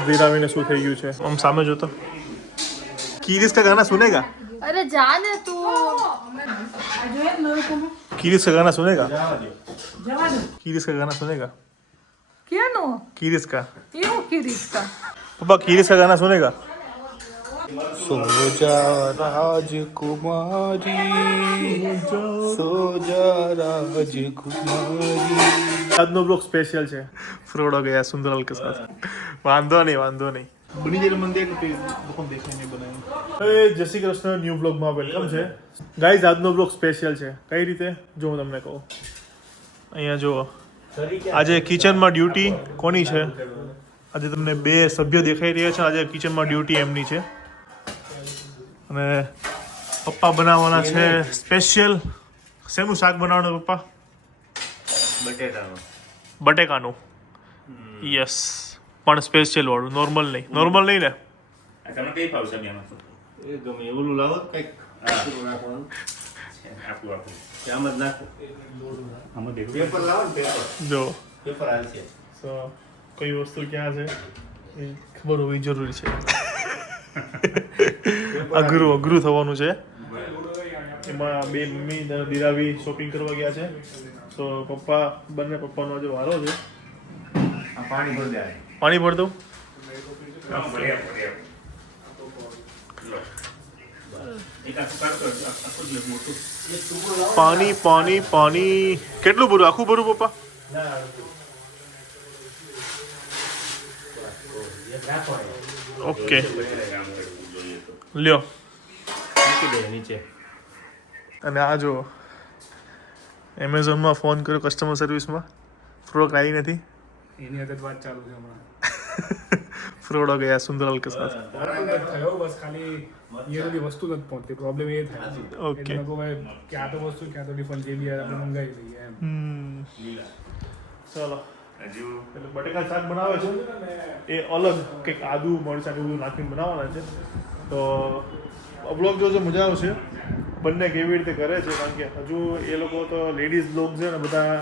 Guys धीरावी ने શું થઈ ગયું છે આમ સામે જોતો किरिस का गाना सुनेगा अरे जाने तू किरिस का गाना सुनेगा किरिस का गाना सुनेगा क्या नो किरिस का क्यों किरिस का पापा किरिस का गाना सुनेगा सो जा રાજકુમારી સો જા રાજકુમારી આજનો બ્લોગ સ્પેશિયલ છે ફ્રોડો ગયા સુંદરલાલ કે સાથ વાંધો નહીં બની જાય મંદિર લોકો દેખાય નહીં બનાવ્યું જય શ્રી કૃષ્ણ ન્યૂ બ્લોગમાં વેલકમ છે ગાઈઝ આજનો બ્લોગ સ્પેશિયલ છે કઈ રીતે જો હું તમને કહું અહીંયા જુઓ આજે કિચનમાં ડ્યુટી કોની છે આજે તમને બે સભ્યો દેખાઈ રહ્યા છે આજે કિચનમાં ડ્યુટી એમની છે અને પપ્પા બનાવવાના છે સ્પેશિયલ શેનું શાક બનાવવાનું પપ્પા બટેકાનું યસ પણ સ્પેશિયલ વાળું નોર્મલ નહીં ને તમને કઈ ભાવશે બેમાં એ ગમે એવું લાવો કંઈક નાખવાનું આપું આમ જ નાખો આમાં દેખો પેપર લાવો ને જો પેપર હાલશે તો કઈ વસ્તુ ક્યાં છે એ ખબર હોવી જરૂરી છે અઘરું થવાનું છે એમાં બે મમ્મી દિરાવી શોપિંગ કરવા ગયા છે તો પપ્પાનો આજે વારો છે આ પાણી ભરી દે પાણી ભર દઉં પાણી કેટલું ભરું આખું ભરું પપ્પા ઓકે લ્યો મૂકી દે નીચે અને આ જો એમેઝોનમાં ફોન કર્યો કસ્ટમર સર્વિસમાં પ્રોડક્ટ આવી નથી એની આગળ વાત ચાલુ છે હમણાં ફ્રોડ ગયા સુંદરલાલ કે સાથ થયો બસ ખાલી ये वाली वस्तु तक पहुंचती प्रॉब्लम ये था ओके એટલે લોકો ભાઈ क्या तो वस्तु क्या तो ડિફરન્ટ જે બી આપણે મંગાવી લઈએ એમ ચાલો એટલે બટેકા શાક બનાવે છે એ અલગ કંઈક આદુ મરચાં એવું નાખીને બનાવવાના છે તો બ્લોગ જોજો મજા આવશે બંને કેવી રીતે કરે છે કારણ કે હજુ એ લોકો તો લેડીઝ બ્લોગ છે ને બધા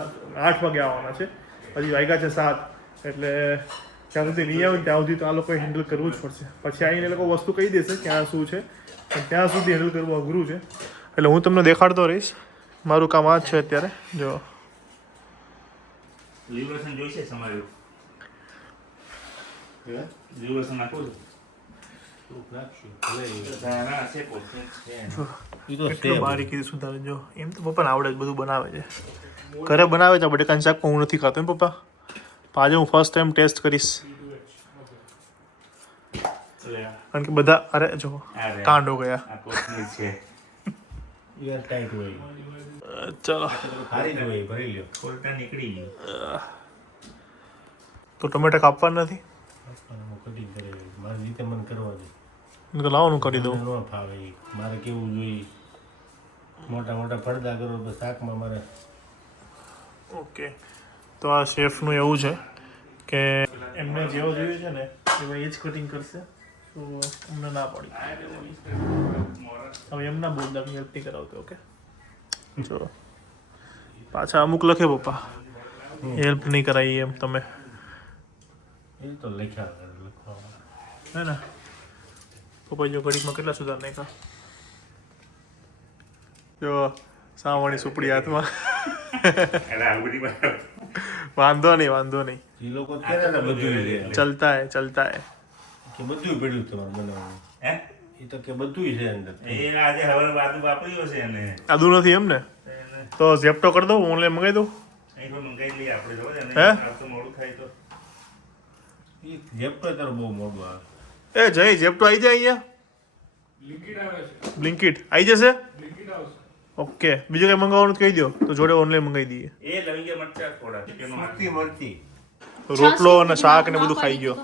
8 વાગે આવવાના છે હજી વાગ્યા છે 7 એટલે ત્યાં સુધી નહીં આવે ત્યાં સુધી તો આ લોકોએ હેન્ડલ કરવું જ પડશે પછી આવીને એ લોકો વસ્તુ કહી દેશે ક્યાં શું છે પણ ત્યાં સુધી હેન્ડલ કરવું અઘરું છે એટલે હું તમને દેખાડતો રહીશ મારું કામ આ જ છે અત્યારે જો લિવરેશન જોઈશે તમારું લિવરેશન નાખવું છે બારીકી સુધારે જો એમ તો પપ્પાને આવડે જ બધું બનાવે છે ઘરે બનાવે છે બટેકાનું શાક પણ હું નથી ખાતો ને પપ્પા આજે હું ફર્સ્ટ ટાઈમ ટેસ્ટ કરીશ કારણ કે બધા અરે જો કાંડ હો ગયા આ કોથમીર છે યાર ટાઈટ હોય ચલો હારી જ હોય ભરી લ્યો કોલટા નીકળી ગયું તો ટમેટા કાપવાના નથી કટિંગ કરે મારી રીતે મને કરવા દે મેં તો લાવવાનું કરી દઉં ન ફાવે ઈ. મારે કેવું જોઈએ મોટા પડદા કરો તો શાકમાં મારે ઓકે તો આ શેફનું એવું છે કે એમને જેવો જોઈએ છે ને એવા એ જ કટિંગ કરશે તો અમને ના પડી હવે એમના બોલદાની હેલ્પ નહીં કરાવતો ઓકે જો પાછા અમુક લખે પપ્પા હેલ્પ નહીં કરાવી એમ તમે એ તો લખ્યા હે ને પપ્પા જો ઘડીમાં કેટલા સુધાર નાખ્યા જો સાવણી સુપડી હાથમાં એટલે આ બધી બરાબર વાંધો નહીં એ લોકો ક્યારે ને બધું લે ચલતા હે કે બધું પડ્યું તમારે બનાવવાનું હે એ તો કે બધું છે અંદર એ આજે હવે બાજુ વાપર્યો છે એને આદુ નથી એમ ને તો ઝેપ્ટો કરી દઉં ઓનલાઈન મંગાવી દઉં અહીં તો મંગાઈ લઈએ આપણે જો ને હે? તો મોડું થાય તો એ જેપટો તારો બહુ મોટું આવે એ જય ઝેપ્ટો આવી જાય અહીંયા લિક્વિડ આવે છે બ્લિંકિટ આવી જશે લિક્વિડ આવશે ઓકે બીજું કંઈ મંગાવવાનું કહી દો તો જોડે ઓનલાઈન મંગાવી દઈએ એ લવિંગે મરચા થોડા તેનો મળતી રોટલો અને શાક ને બધું ખાઈ ગયો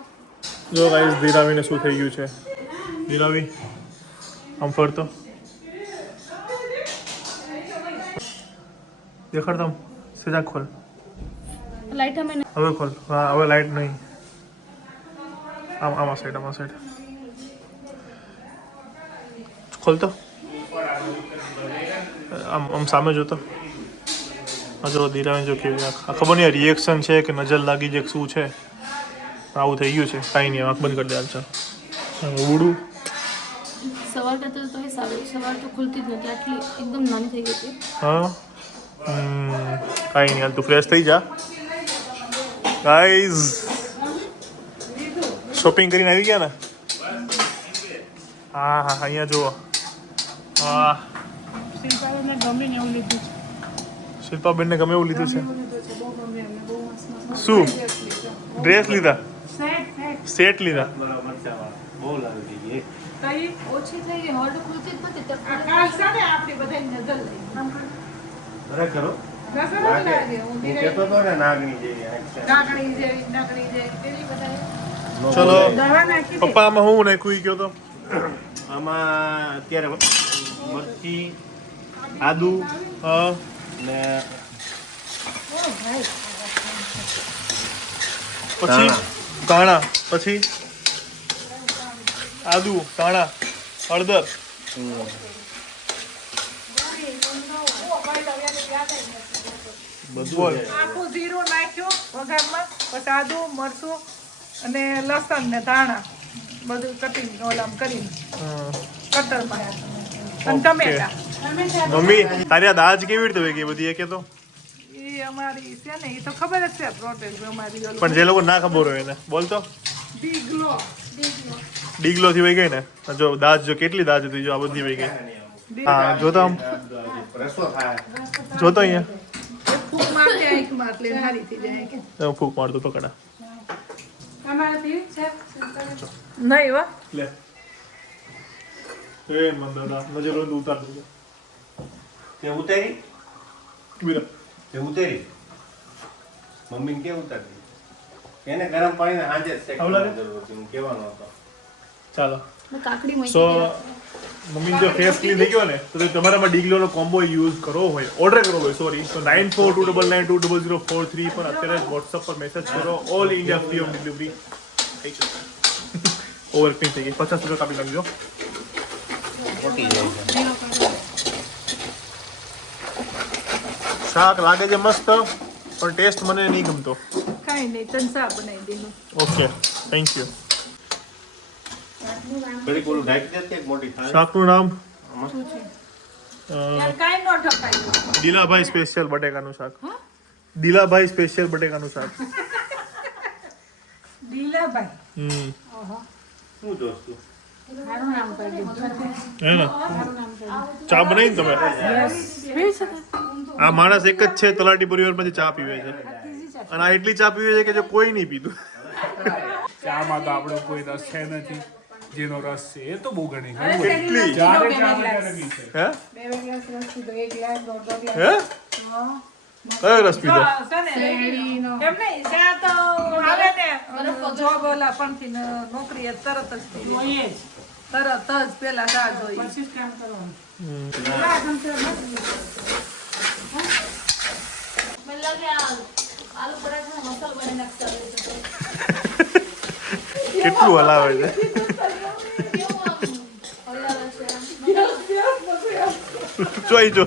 જો ગાઈસ ધીરાવીને શું થઈ ગયું છે ધીરાવી આમ ફરતો દેખાડ તમ સીધા ખોલ लाइट हमें હવે ખોલ હા હવે લાઈટ નહીં આમાં સાઈડ ખોલ તો આમ સામે જોતો જો ધીરાવી જો કેવી ખબર નહીં રિએક્શન છે કે નજર લાગી છે કે શું છે આવું થઈ ગયું છે કાંઈ નહીં આંખ બંધ કરી દે હાલ ચાલ ઉડું સવાર કરતા તો એ સારું સવાર તો ખુલતી જ નથી આટલી એકદમ નાની થઈ ગઈ હતી હા કાંઈ નહીં હાલ તું ફ્રેશ થઈ જા ગાઈઝ શોપિંગ કરીને આવી ગયા ને હા હા અહીંયા જુઓ હા શિલ્પાબેનને ગમે એવું લીધું છે શું ડ્રેસ લીધા સેટ લીધા બહુ લાગી ગઈ ઓછી થઈ ગઈ હોલ્ડ ખુલતી જ નથી અરે ખરો હું કહેતો હતો ને નાગણી જેવી ચલો પપ્પા આમાં હું નાખ્યું ગયો તો આમાં અત્યારે મરચી આદુ હા ને પછી ધાણા પછી આદુ ધાણા હળદર બધું બોલ. છે. આખું જીરું નાખ્યું વઘારમાં પછી આદુ મરચું અને લસણ ને ધાણા બધું કટિંગ ઓલામ કરીને હા. કટરમાં અને ટમેટા મમ્મી તારી આ દાજ કેવી રીતે હોય ગઈ બધી એ કે તો એ અમારી છે ને એ તો ખબર જ છે પ્રોટેલ અમારી ઓલું પણ જે લોકો ના ખબર હોય એને બોલ તો ડીગલો ડીગલો થી વહી ગઈ ને જો દાજ જો કેટલી દાજ હતી જો આ બધી વહી ગઈ હા જોતો આમ રસો થાય જોતો અહીંયા ફૂક મારતી આંખમાં એટલે હારી થઈ જાય કે હું ફૂક મારતો પકડા નહીં હો લે એ મંદાદા નજર બંધ ઉતાર દે તે ઉતારી વીરા તે ઉતારી મમ્મીને કે ઉતારી એને ગરમ પાણીને હાજે શેક આવલા રે? જરૂર હતી હું કહેવાનો હતો ચાલો કાકડી સો મમ્મી જો ફેસ ક્લીન થઈ ગયો ને તો તમારામાં ડીગલોનો કોમ્બો યુઝ કરવો હોય ઓર્ડર કરવો હોય સોરી તો 9429920043 પર અત્યારે વોટ્સઅપ પર મેસેજ કરો all India free of delivery થઈ જશે ઓવર થઈ ગઈ 50 રૂપિયા કાપી નાખજો ખોટી જાય છે શાક લાગે છે મસ્ત પણ ટેસ્ટ મને નહીં ગમતો કાંઈ નહીં તને સા બનાવી દેનું ઓકે થેન્ક યુ ઘડીક ઓલું ઢાંકી દેતી એક મોટી થાળી શાકનું નામ કાંઈ ન ઠકાયું દિલાભાઈ સ્પેશિયલ બટેકાનું શાક દિલાભાઈ સ્પેશિયલ બટેકાનું શાક ડીલાભાઈ હમ શું જોશું હે ને ચા બનાવી ને તમે આ માણસ એક જ છે તલાટી પરિવારમાંથી ચા પીવે છે અને આ એટલી ચા પીવે છે કે જો કોઈ નહીં પીતું ચામાં તો આપણો કોઈ રસ છે નથી જેનો રસ છે એ તો બહુ ઘણી કેટલી ચારે ચામાં બી છે હે હે કયો રસ પીધો એમ નહીં ત્યાં તો આવે ને જોબ ઓલા પણથી નોકરી તરત જ થઈ જાય. તરત જ પેલા ચા જોઈ મને લાગે આલુ પરાઠા મસાલો બની નાખતા કેટલું હલાવે છે જોઈ જો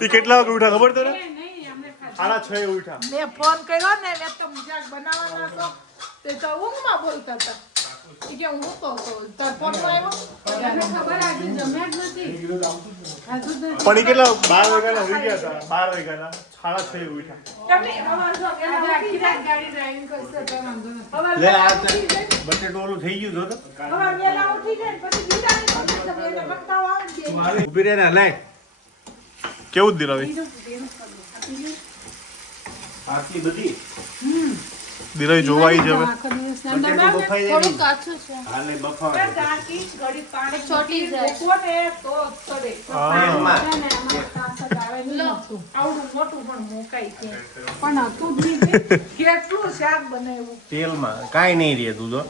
એ કેટલા વાગે ઉઠા ખબર તને 6:30 ઉઠા મેં ફોન કર્યો ને મેં તો મજાક બનાવવાના છો તે તો ઊંઘમાં બોલતા હતા ઈ કે હું તો તાર ફોન આવ્યો પણ એ કેટલા 12 વાગ્યાના ઉઠી ગયા હતા 12 વાગ્યાના 6:30 ઉઠા લે આ બટેટું ઓલું થઈ ગયું જો તો ઊભી રહે ને લાય કેવું જ દિલાવી આટલી બધી દિલાવી જોવાઈ જ હવે બટેટું બફાઈ જાય થોડું કાચું છે હાલે બફાવા દે. ચોટી જાય આવડું મોટું પણ મુકાય છે કેટલું શાક બનાવ્યું તેલમાં કાંઈ નહીં રહે દૂધો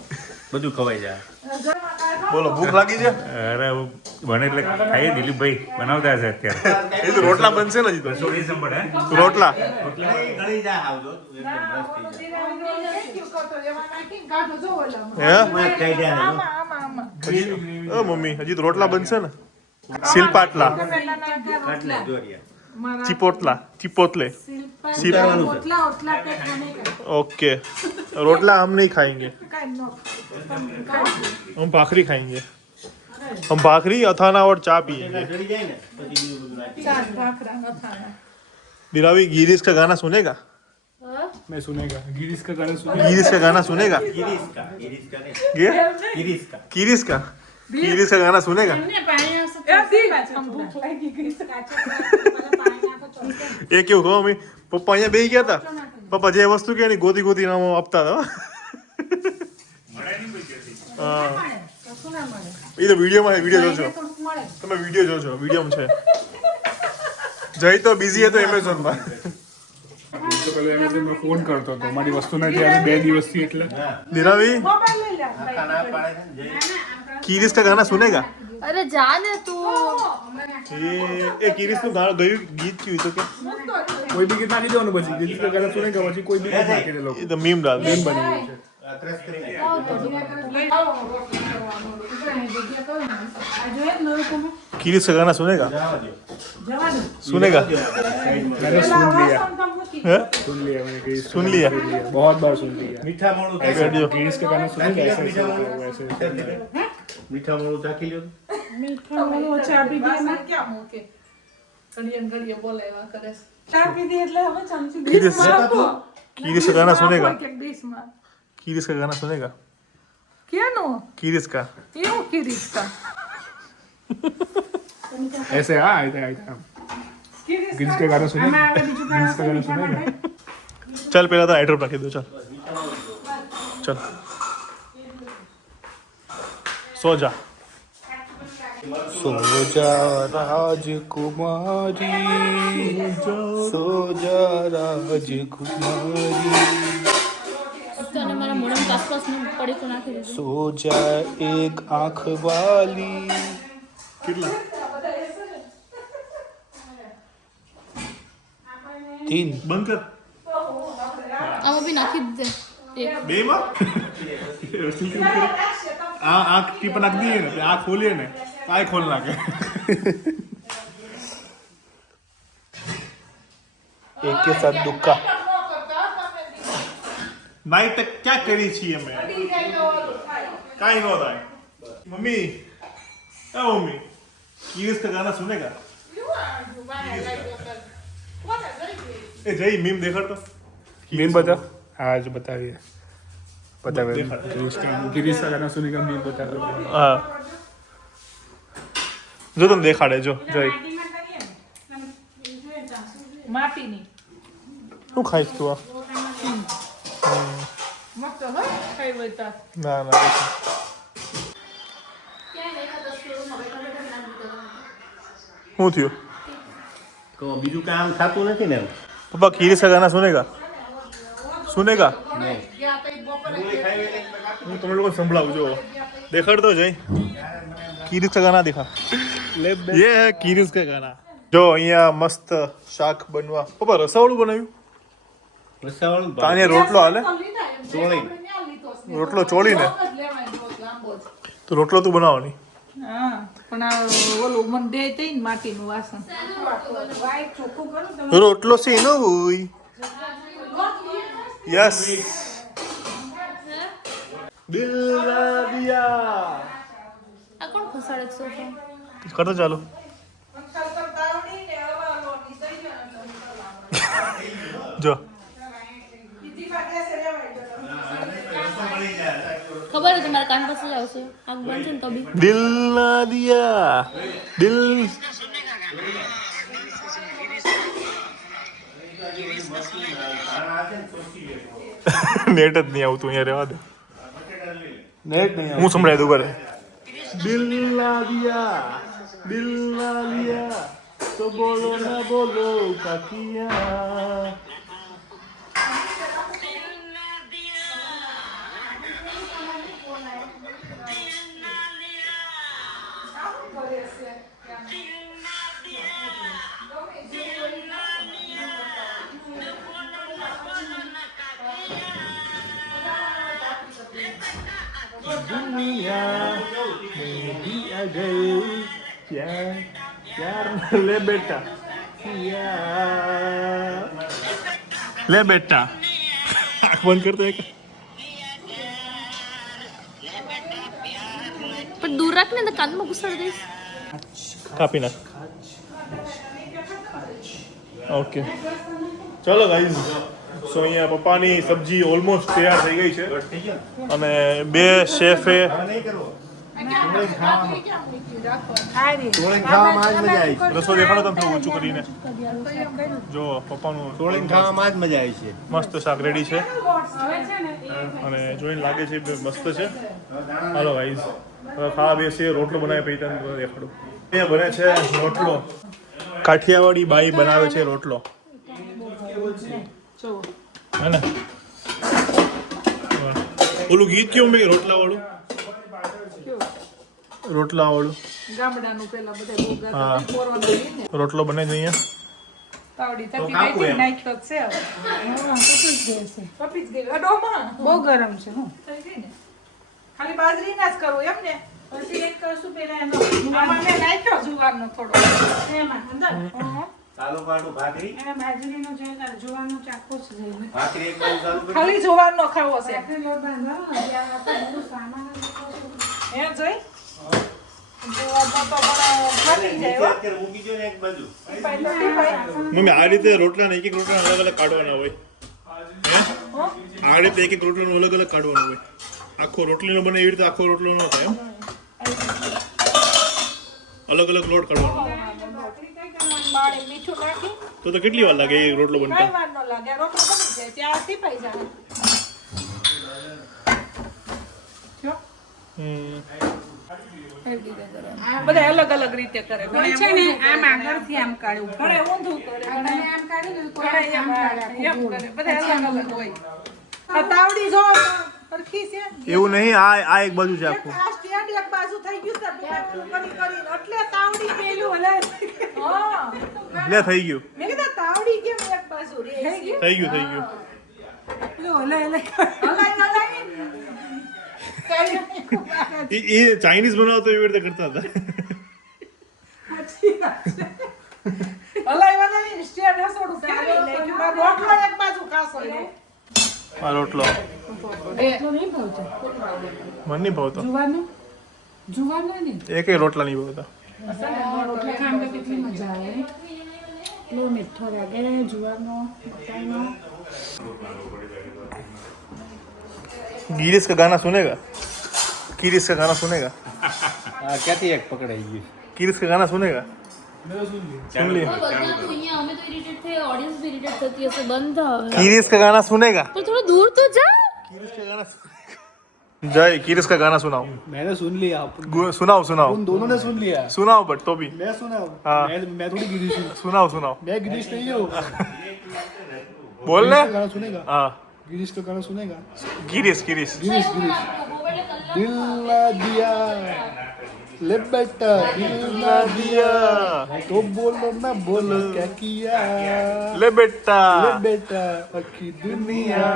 બધું ખવાઈ જાય બોલો ભૂખ લાગી છે અરે બને એટલે ખાઈએ દિલીપભાઈ બનાવતા હશે અત્યારે એ તો રોટલા બનશે ને હજી તો સોરી સંભળ હે રોટલા ગળી જાય આવજો એકદમ રસ થઈ જાય હે હું એક ખાઈ જાય ને જો. ઓ મમ્મી હજી તો રોટલા બનશે ને શિલ્પાટલા કાઢ લે દોરિયા મારા चिपोटले શિલ્પા ઉતારવાનું છે. ઓટલા ઓટલા પેટ મને ओके रोटला हम नहीं खाएंगे કાઈ નો તમે ખાઈ हम भाखरी खाएंगे हम भाखरी अथाना और चा पिएंगे ચડી જાય ને પછી બીજું બધું નાખી. ચાર ભાખરા ન થાય दिलावी गिरीश का गाना सुनेगा मैं सुनेगा गिरीश का गाना सुनेगा गिरीश का गाना सुनेगा ગિરીશ કા નહીં. ये ગિરીશ કા. गिरीश का गिरीश का गाना सुनेगा એ દી આમ ભૂખ લાગી ગઈ છે એ કેવું કહો મમ્મી પપ્પા અહીંયા બેસી ગયા હતા પપ્પા જે વસ્તુ કે એની ગોતી ગોતી નામ આપતા હતા હા એ તો વિડીયો જોજો તમે વિડીયો જોજો વિડીયોમાં છે જય તો બિઝી હતો એમેઝોનમાં તો પેલો એમેઝોનમાં ફોન કરતો હતો મારી વસ્તુ નથી આવી 2 દિવસથી એટલે दिलावी મોબાઈલ લઈ લે આખા ના પાડે છે ને, જય. गिरीश का गाना सुनेगा अरे जाने तू ये गिरीश નું ગયું ગીત ક્યું તો કે કોઈ બી ગીત નાખી દેવાનું પછી गिरीश का गाना सुनेगा પછી કોઈ બી ગીત નાખી દે લોકો એ તો મીમ ડાલ મેમ બની ગયું છે આ ક્રશ કરીને. गिरीश का गाना सुनेगा જવા દો. सुनेगा मैंने सुन लिया है सुन लिया मैंने गिरीश सुन लिया बहुत बार सुन लिया મીઠા મોળું वीडियो गिरीश का गाना सुनेगा ऐसे ऐसे मीठा होगा, वैसे ऐसे होगा। મીઠા મોળું ચાખી લ્યો. મીઠા મોળો ચા પીધી ને ક્યાં મૂકે ઘડીએ ને ઘડીએ બોલે એવા કરે છે. ચા પીધી એટલે હવે ચમચી गिरीश ડીશમાં આપો. गिरीश का गाना सुनेगा કે ડીશમાં गिरीश का गाना सुनेगा કેનો गिरीश का એવું કિરીશ કા ऐसे हाँ आया था गिरीश का गाना सुनेगा गिरीश का गाना सुनेगा चल पहला तो एड्रॉप रखी दो चल चल सो जा राजकुमारी सो जा राजकुमारी તને મારા મોઢામાં આસપાસનું પડીકું નાખી દીધું सो जा एक आंख वाली कितना 3 बंद कर આમાં બી નાખી જ દે એક બે માં આ આંખ ટીપ નાખ દીએ ને આંખ ખોલીએ ને આંખ ખોલ નાખે एक के साथ दुक्का नाइट तक क्या करी છીએ મેં કાઈ નો થાય मम्मी ए मम्मी गिरीश का गाना सुनेगा ए जय मीम देखाड़ तो मीम बता आज बताइए गिरीश का गाना सुनेगा मीम बता दो हाँ जो तुम देखाड़े जो जय માટીની શું ખાઈશ તું આ મસ્ત હો ખાઈ હોય તો ના ના શું થયું તો બીજું કામ થતું નથી ને એમ. पापा गिरीश का गाना सुनेगा सुनेगा નહીં. હું તમે લોકો સંભળાવું જો દેખાડ તો જય गिरीश का गाना दिखा ये है गिरीश का गाना જો અહીંયા મસ્ત શાક બનવા પપ્પા રસાવાળું બનાવ્યું રસાવાળું ભાત. તાને રોટલો હાલે ચોળી. રોટલો ચોળીને તો રોટલો તું બનાવવાની હા પણ આ ઓલું મને દે તઈ ને માટીનું વાસણ વાઈ ચોખ્ખું કરું તમે રોટલો શેનો હોય યસ દિલ ના દિયા આ કોણ ફસાડે છે સોફા કરતો ચાલો જો ખબર છે તમારા કાન પાસે જ આવશે આગ બનશે ને તો બી દિલ ના દિયા દિલ નેટ જ નહીં આવતું અહીંયા રહેવા દે નેટ નહીં હું સંભળાય દઉં ઘરે દિલ ના દિયા તો બોલો ના બોલો કાકિયા दुनिया में भी आ गए प्यार प्यार ले बेटा લે બેટા આંખ બંધ કરતો એક પણ દૂર રાખ ને તો કાનમાં ઘુસાડી દઈશ. કાપી નાખ. ઓકે ચલો ગાઈઝ, સો અહીંયા પપ્પાની સબ્જી ઓલમોસ્ટ તૈયાર થઈ ગઈ છે અને બે શેફે રસો દેખાડો તમે થોડું ઊંચું કરીને. જો પપ્પાનું તોડીને ખાવામાં જ મજા આવી છે. મસ્ત શાક રેડી છે અને જોઈને લાગે છે કે મસ્ત છે. હાલો ગાઈઝ હવે ખાવા બેસીએ. રોટલો બનાવે પછી તમને દેખાડું. અહીંયા બને છે રોટલો. કાઠિયાવાડી બાઈ બનાવે છે રોટલો, હે ને? ઓલું ગીત કેવું મેં રોટલા વાળું ગામડાનું પેલા બધા હા. રોટલો બને છે અહીંયા. તાવડી તપી ગઈ હતી, નાખ્યો છે હવે. પપી જ ગઈ. અડોમાં બહુ ગરમ છે. હું થઈ ગઈ ને ખાલી બાજરીના જ કરું એમ ને. પછી એક કરશું પેલા એનો આમાં મેં નાખ્યો જુવારનો થોડો એમાં અંદર. ચાલુ પાડું ભાખરી એને બાજરીનો જોઈએ જુવારનો ચાખો છે ભાખરી એક બાજુ ચાલુ કરી ખાલી જુવારનો ખાવો છે હે જોઈ જુવારનો તો પણ ફાટી જાય હો. અત્યારે મૂકી દો ને એક બાજુ. ટીપાઈ તો ટીપાઈ. મમ્મી આ રીતે રોટલા એક એક રોટલા અલગ અલગ કાઢવાના હોય. આ રીતે એક એક રોટલાનું અલગ અલગ કાઢવાનું હોય. આખો રોટલીનો બને એવી રીતે આખો રોટલો ન થાય એમ. અલગ અલગ લોટ કાઢવાનો. પાણી મીઠું નાખી તો કેટલી વાર લાગે એ રોટલો કઈ બનતા? વાર ન લાગે રોટલો બની જાય ત્યાં ટીપાઈ જાય. જો આ બધા અલગ અલગ રીતે કરે. પણ છે ને આમ આગળથી આમ કાઢ્યું ઘણે ઊંધું કરે ઘણે આમ કાઢીને ઘણે એમ કરે. બધા અલગ અલગ હોય. આ તાવડી જો સરખી છે એવું નહીં, આ એક બાજુ છે આખું. આ સ્ટેન્ડ એક બાજુ થઈ ગયું છે કરી એટલે તાવડી પેલું હલે. હા લે થઈ ગયું મેં કીધું તાવડી કેમ એક બાજુ રે થઈ ગયું થઈ ગયું થઈ ગયું. એ ચાઇનીઝ બનાવતો એવી રીતે કરતા હતા. આ રોટલો મને નહીં ભાવતો. એક રોટલા નહીં ભાવતા. गिरीश का गाना सुनेगा? गिरीश का गाना सुनेगा? ક્યાંથી એક પકડાઈ ગયું. गिरीश का गाना सुनेगा? सुन लिया. હવે બધા તો અહીંયા અમે તો ઇરિટેટ થઈ, ઓડિયન્સ બી ઇરિટેટ થતી હશે. બંધ થા હવે. गिरीश का गाना सुनेगा? પણ થોડું દૂર તો જા. गिरीश का गाना जय गिरीश का गाना सुनाओ. मैंने सुन लिया सुनाओ सुनाओ उन दोनों ने सुन लिया सुनाओ बट तो भी मैं सुना हाँ. मैं थोड़ी गिरीश हूँ सुनाओ सुनाओ मैं गिरीश नहीं हूँ बोल गिरीश ले. का गाना सुनेगा हाँ गिरीश का गाना सुनेगा गिरीश गिरीश गिरीश गिरीश दिल ना दिया ले बेटा दिल ना दिया तो बोलो ना बोलो क्या किया ले बेटा ले बेटा अखी दुनिया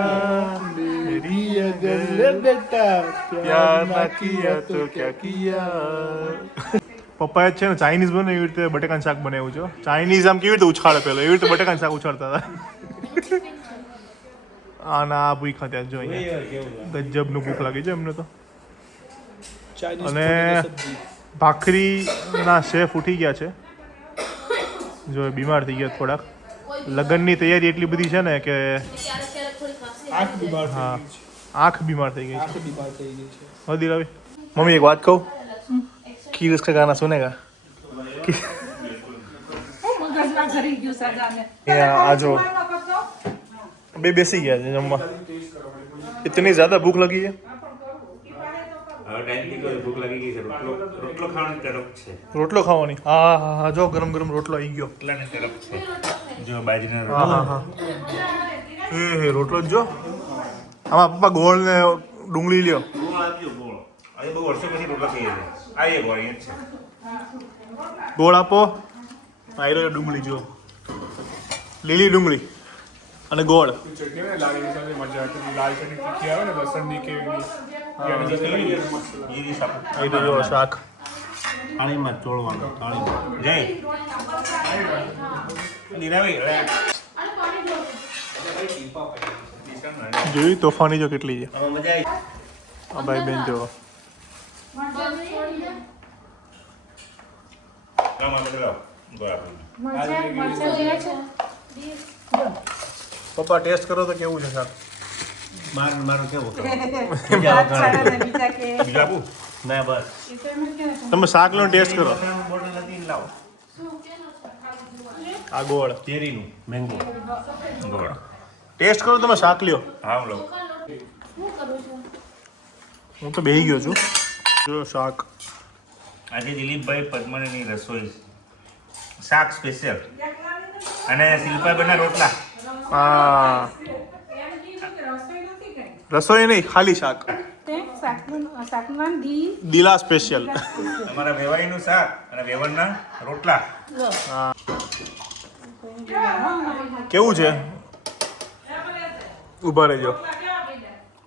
मेरी अगर ले बेटा प्यार ना किया तो क्या किया. પપ્પાએ છે ને ચાઇનીઝ બને એવી રીતે બટેકાનું શાક બનાવ્યું છે. ચાઇનીઝ આમ કેવી રીતે ઉછાળે પેલો એવી રીતે બટેકાનું શાક ઉછાળતા હતા. આના આ ભૂખા ત્યાં જો અહીંયા ગજબનું ભૂખ લાગી છે એમને તો. અને ભાખરીના શેફ ઉઠી ગયા છે. જો એ બીમાર થઈ ગયા થોડાક. લગ્નની તૈયારી એટલી બધી છે ને કે आँख बीमार હા આંખ બીમાર થઈ ગઈ છે. बीमार થઈ ગઈ છે. હદી રવિ મમ્મી એક વાત કહું? गिरीश का गाना सुनेगा? મગજમાં ઘરી ગયું સગાને. આ જો બે બેસી ગયા છે જમવા. इतनी ज्यादा भूख लगी है. હવે ટાઈમથી કોઈ ભૂખ લાગી ગઈ છે. રોટલો ખાવાની તરફ છે. રોટલો ખાવાની. હા હા હા જો ગરમ ગરમ રોટલો આવી ગયો. રોટલાની તરફ છે. જો બાજરીનો હા રોટલો. હા હા એ રોટલો જ જો. આમાં પપ્પા ગોળ ને ડુંગળી લ્યો. ગોળ આપજો ગોળ. આજે બહુ વર્ષો પછી રોટલા ખાઈએ છે. આ એ ગોળ અહીંયા જ છે. ગોળ આપો. આવી રહ્યો ડુંગળી જો. લીલી ડુંગળી અને ગોળ. ચટણી ને લાલ સાથે મજા આવે. લાલ ચટણી તીખી આવે ને લસણની કે એવી. જીરી શાક. આવી તો જો શાક. થાળીમાં જ ચોળવાનું થાળીમાં. જય નિરાવી લે જોયું તોફાની જો કેટલી છે આમાં મજા આવી આ ભાઈ બેન જો કામ આપણે લો બરાબર પપ્પા ટેસ્ટ કરો તો કેવું છે શાક મારું કેવું કરો બીજા કે બીજું આપું ના બસ તમે શાકનો ટેસ્ટ કરો બોટલ હતી લાવો આ ગોળ ચેરીનું મેંગો ગોળ ટેસ્ટ કરો તમે શાક લ્યો હા લો હું તો બેહી ગયો છું જો શાક આજે દિલીપભાઈ પદ્મણીની રસોઈ શાક સ્પેશિયલ અને શિલ્પાબેનના રોટલા આ રસોઈ નહીં ખાલી શાક શાકનું દિલા સ્પેશિયલ અમારા વેવાઈનું શાક અને વેવણના રોટલા કેવું છે ઊભા રહેજો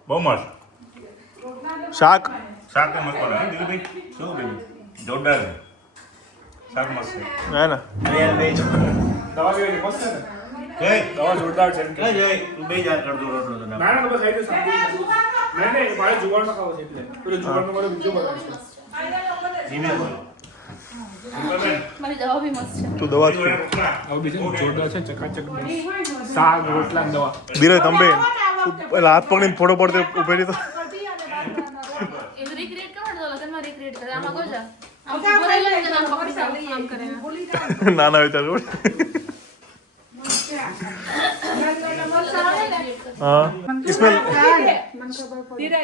બહુ મસ્ત શાક શાક તો મસ્ત બને દિલીપભાઈ શું બેન જોરદાર છે શાક મસ્ત છે હે ને દવા કેવી મસ્ત છે ને જય દવા જોરદાર છે જય તું બે જાત કરતો રોટલો તો ના ના બસ આવી જશે નહીં મારે જુવારમાં ખાવો છે એટલે પેલો જુવારનો મારો બીજો બનાવે છે ધીમે બોલો મારી દવા બી મસ્ત છે તું દવા છું રોટલા આવું બીજું જોરદાર છે ચકાચક શાક રોટલા ને દવા ધીરે તંબે હાથ પકડીને ફોટો પડતે ઉભે રહી તો એવું રિક્રિએટ કરો ને લગનમાં રિક્રિએટ કરે આમાં કોઈ જા આમ બોલે ને આમ પકડી સાવ આમ કરે નાના વિચાર हाँ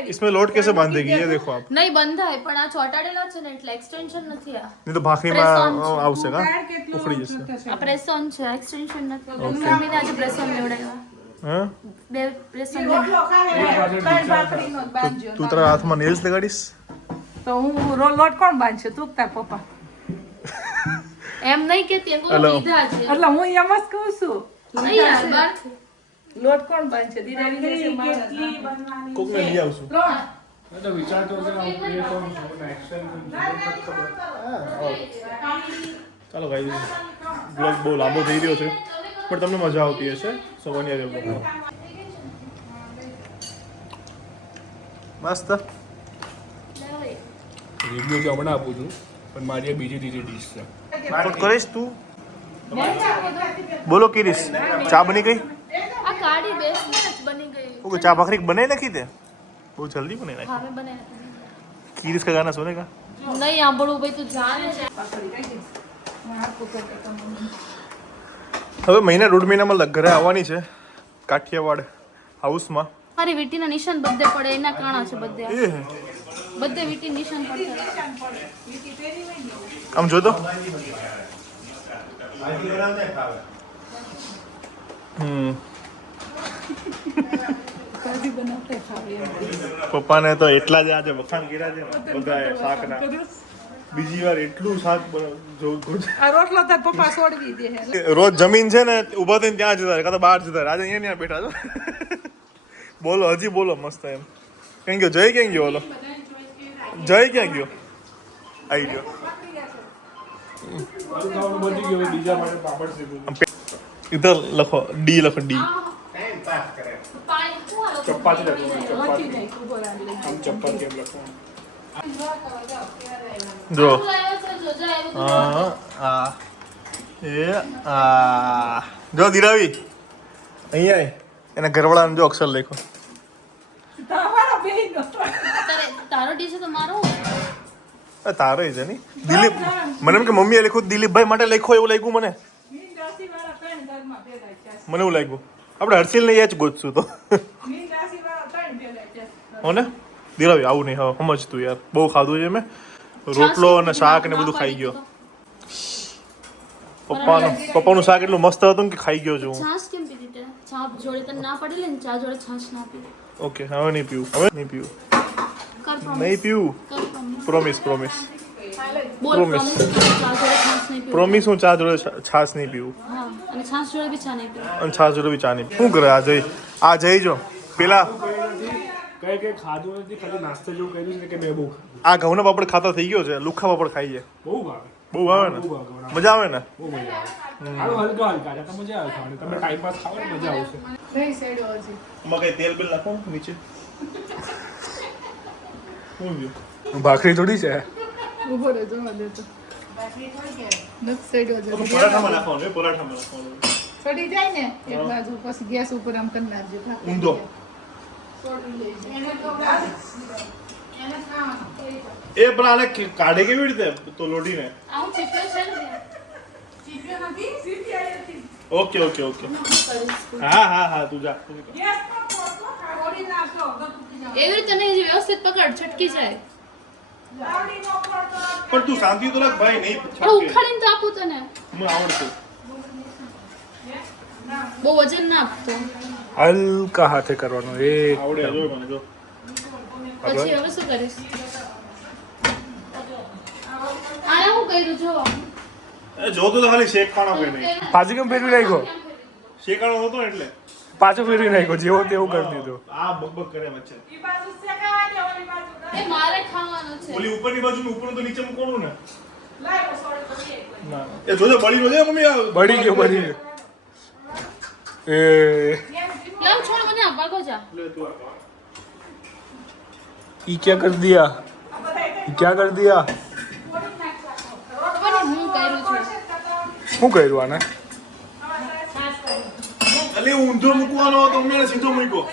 इसमें लोड कैसे बांधेगी ये देखो आप નહીં બંધાય પણ આ ચોટાડેલા છે ને એટલે એક્સટેન્શન નથી આ नहीं तो भाखरीમાં આવશે કા ઉખડી જશે આ પ્રેસોન છે એક્સટેન્શન નથી મમ્મીને આજે પ્રેસોન લેવડાવ્યા હા બે પ્રેસોન તું તારા હાથમાં નેલ્સ લગાડીશ તો હું લોટ કોણ બાંધશે તું તાર પપ્પા એમ નહીં કેતી એમ Hello. લીધા છે એટલે હું એમ જ કહું છું નહીં યાર બહારથી. લોટ કોણ બાંધશે દીદાની દેશે કેટલી બનવાની કોકને લઈ આવશું મેં તો વિચારતો હતો કે આવું કરીએ તો ચાલો ગાઈસ બ્લોગ બહુ લાંબો થઈ રહ્યો છે પણ તમને મજા આવતી હશે સો બની આવ્યો મસ્ત રિવ્યુ તો હમણાં આપું છું પણ મારી આ બીજી ત્રીજી ડીશ છે પણ કરીશ તું બોલો કિરીશ ચા બની ગઈ આ કાઢી બેસ ને જ બની ગઈ ઓકે ચા ભાખરી बनाई नाखी थे बहुत जल्दी बनाई नाखी હા મેં બનાવી किरीश का गाना सुनेगा નહીં સાંભળવું ભાઈ તું જાણે છે હવે મહિના દોઢ મહિનામાં ઘરે આવવાની છે કાઠિયાવાડ હાઉસમાં મારી વીટીના નિશાન બધે પડે એના કાણા છે બધે એ હે બધે વીટી નિશાન પડે આમ જો તો પપ્પાને તો એટલા જ આજે વખાણ કર્યા છે ને બધાએ શાકના બીજી વાર એટલું શાક આ રોટલો તાર પપ્પા છોડવી દે હે રોજ જમીન છે ને ઊભા થઈને ત્યાં જતા રહે કાં તો બહાર જતા રહે આજે અહીંયા બેઠા છો બોલો હજી બોલો મસ્ત એમ ક્યાં ગયો જય ક્યાં ગયો બોલો જય ક્યાં ગયો આવી ગયો મારું ખાવાનું બની ગયું હવે બીજા માટે પાપડ શીખું ઇધર લખો ડી લખો ડી પાણી શું હાલો ચપાતી લખો ચપાતી નહીં તું બોલાવી આમ ચપાતી એમ લખો જો આવ્યો છે જો જા આવ્યું હા જો ધીરાવી અહીંયા આય. એના ઘરવાળાને જો અક્ષર લખો તમારો બેહીનો તારો ડીશ તો મારો તારો છે નહીં દિલીપ મને એમ કે મમ્મીએ લખ્યું દિલીપભાઈ માટે લખ્યો એવું લાગ્યું મને મીન રાશિ વાળા ત્રણ ઘરમાં ભેગા છે મને એવું લાગ્યું આપણે હર્ષિલને એ જ ગોતશું તો મીન રાશિ વાળા ત્રણ ભેગા છે હો ને દિલાવી આવું નહીં હવે સમજતું યાર બહુ ખાધું છે મેં રોટલો અને શાક ને બધું ખાઈ ગયો પપ્પાનું શાક એટલું મસ્ત હતું ને કે ખાઈ ગયો છું હું છાશ કેમ પીધી તે ચા જોડે તને ના પડેલી ને ચા જોડે છાશ ના પીધી ઓકે હવે નહીં પીવું હવે નહીં પીવું કર નહીં પીવું કર promise. પ્રોમિસ પ્રોમિસ બોલ promise. promise કર, ચા જોડે છાશ નહીં પીવું પ્રોમિસ હું ચા જોડે છાશ નહીં પીવું હા અને છાશ જોડે બી ચા નહીં પીવું અને છાશ જોડે બી ચા નહીં શું કરે આ જઈ જો પેલા કઈ ખાધું નથી ખાલી નાસ્તો જેવું કર્યું છે કે મેં બહુ આ ઘઉંના પાપડ ખાતા થઈ ગયો છે લુખા પાપડ ખાઈ છે બહુ ભાવે બહુ ભાવે ને? મજા આવે ને? બહુ મજા આવે હાલો હલકા હલકા છે તો મજા આવે ખાવાની તમે ટાઈમ પાસ ખાવ ને મજા આવશે થઈ સેડો હજી એમાં કઈ તેલ બેલ નાખો નીચે શું થયું? ભાખરી થોડી છે ઉભો રહે જોવા દે તો નથી સેડો હજી પરાઠામાં નાખવાનું પરાઠામાં નાખવાનું સડી જાય ને એક બાજુ પછી ગેસ ઉપર આમ કરી નાખજો ઊંધો એ પણ આને કાઢે કેવી રીતે તો લોઢીને આવું ચીપ્યો છે ને ઓકે ઓકે ઓકે હા હા હા તું જા એવી રીતે નહીં વ્યવસ્થિત પકડ છટકી જાય પણ તું શાંતિ તો રાખ ભાઈ નહીં પણ ઉખાડીને તો આપું તને મને આવડતું બહુ વજન ના આપતો હલકા હાથે કરવાનું એ આવડે જો મને જો પછી હવે શું કરીશ આને હું કર્યું જો એ જોતો તો ખાલી શેક ખાણો કોઈ નહીં પાછી કેમ ફેરવી નાખ્યો શેકાણો હતો ને એટલે પાછો ફેરવી નાખ્યો જેવો તેવું કરી દીધું આ બકબક કરે વચ્ચે એ મારે ખાવાનું છે ઓલી ઉપરની બાજુ ઉપર તો નીચે મૂકવાનું ને ના એ જોજો બળી નો છે મમ્મી આ બળી ગયો બળી ગયો એ લાવ છોડ મને આ ભાગો જા લે તું આ ई क्या कर दिया ये क्या कर दिया ખબર નહીં હું કર્યું છું શું કર્યું આને અલે ઊંધો મૂકવાનો હતો અમને સીધો મૂક્યો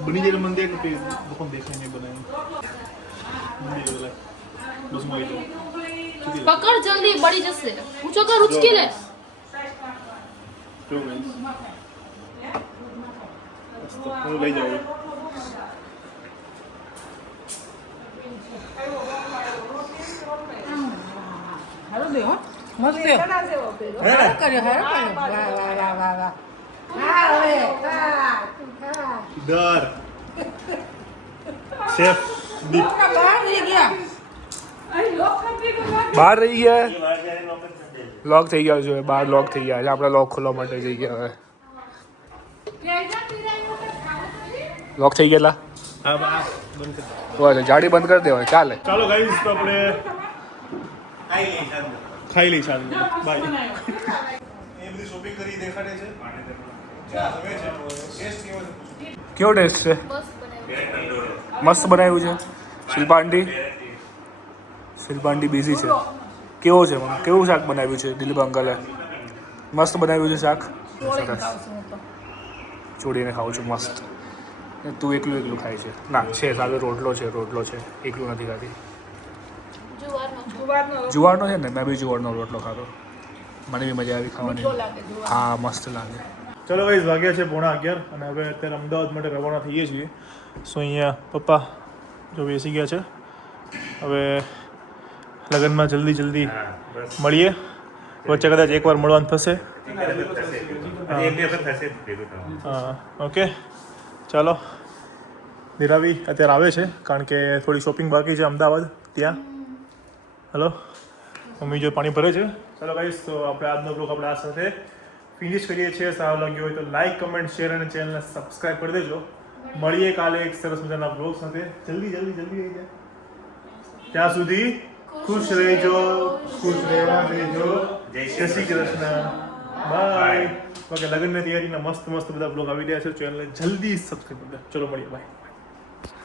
બની જાય મંદિર કે દુકાન દેખાય નહીં બનાવ્યું મંદિર વાલા બસ મોઈ દો પકડ જલ્દી બળી જશે ઊંચો કર ઉચકી લે જો ગઈ હું લઈ જાઉં હાલો દે હો મસ્ત છે કર્યો હારો કર્યો વાહ વાહ વાહ વાહ વાહ હા હવે ડર સેફ દીપ બહાર લઈ ગયા બહાર રહી ગયા લોક થઈ ગયા છે બહાર લોક થઈ ગયા એટલે આપણે લોક ખોલવા માટે જઈ ગયા હવે લોક થઈ ગયેલા હા બંધ કરી બસ જાડી બંધ કરી દેવાની ચાલે ચાલો ગાઈસ તો આપણે ખાઈ લઈ ચાલ બાય એ બધી શોપિંગ કરી દેખાડે છે જ્યાં તમે છે ટેસ્ટ કેવો છે કેવો ટેસ્ટ છે બસ બનાવ્યું મસ્ત બનાવ્યું છે શિલ્પા આંટી બિઝી છે કેવો છે મને કેવું શાક બનાવ્યું છે દિલીપ અંકલે મસ્ત બનાવ્યું છે શાક સરસ ચોડીને ખાઉં છું મસ્ત ને તું એકલું એકલું ખાય છે ના છે સાથે રોટલો છે એકલું નથી ખાતી જુવારનો છે ને મેં બી જુવારનો રોટલો ખાધો મને બી મજા આવી ખાવાની હા મસ્ત લાગે ચલો ગાઈસ વાગ્યા છે 11:30 અને હવે અત્યારે અમદાવાદ માટે રવાના થઈએ છીએ સો અહીંયા પપ્પા જો બેસી ગયા છે હવે લગ્નમાં જલ્દી મળીએ વચ્ચે કદાચ એકવાર મળવાનું થશે હા ઓકે ચાલો નિરાવી અત્યારે આવે છે કારણ કે થોડી શોપિંગ બાકી છે અમદાવાદ ત્યાં હલો મમ્મી જો પાણી ભરે છે ચાલો ગાઈસ તો આપણે આજનો બ્લોગ આપણે આ સાથે ફિનિશ કરીએ છીએ સારો લાગ્યો હોય તો લાઈક કમેન્ટ શેર અને ચેનલને સબસ્ક્રાઈબ કરી દેજો મળીએ કાલે એક સરસ મજાના બ્લોગ સાથે જલ્દી આવી જાય ત્યાં સુધી ખુશ રહેજો ખુશ રહેવા દેજો જય શ્રી કૃષ્ણ બાય ઓકે લગ્નની તૈયારીના મસ્ત બધા બ્લોગ આવી રહ્યા છે ચેનલને જલ્દી સબસ્ક્રાઈબ કરી દો ચલો મળીએ બાય